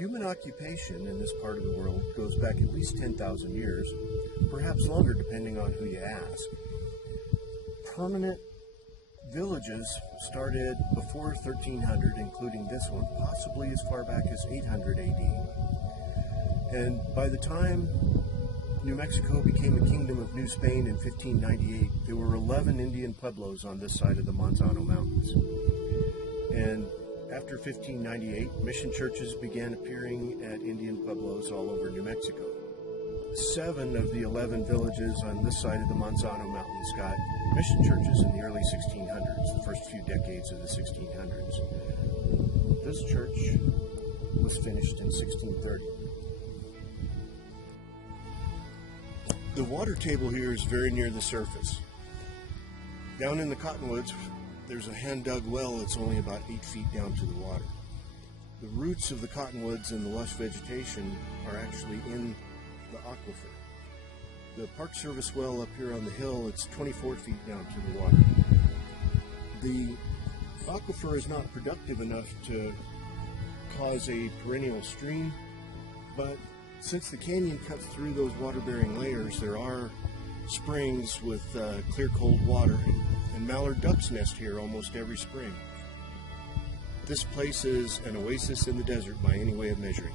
Human occupation in this part of the world goes back at least 10,000 years, perhaps longer depending on who you ask. Permanent villages started before 1300, including this one, possibly as far back as 800 AD. And by the time New Mexico became a kingdom of New Spain in 1598, there were 11 Indian pueblos on this side of the Manzano Mountains. And after 1598, mission churches began appearing at Indian pueblos all over New Mexico. 7 of the 11 villages on this side of the Manzano Mountains got mission churches in the early 1600s, the first few decades of the 1600s. This church was finished in 1630. The water table here is very near the surface. Down in the cottonwoods, there's a hand-dug well that's only about 8 feet down to the water. The roots of the cottonwoods and the lush vegetation are actually in the aquifer. The Park Service well up here on the hill, it's 24 feet down to the water. The aquifer is not productive enough to cause a perennial stream, but since the canyon cuts through those water-bearing layers, there are springs with clear cold water, and mallard ducks nest here almost every spring. This place is an oasis in the desert by any way of measuring.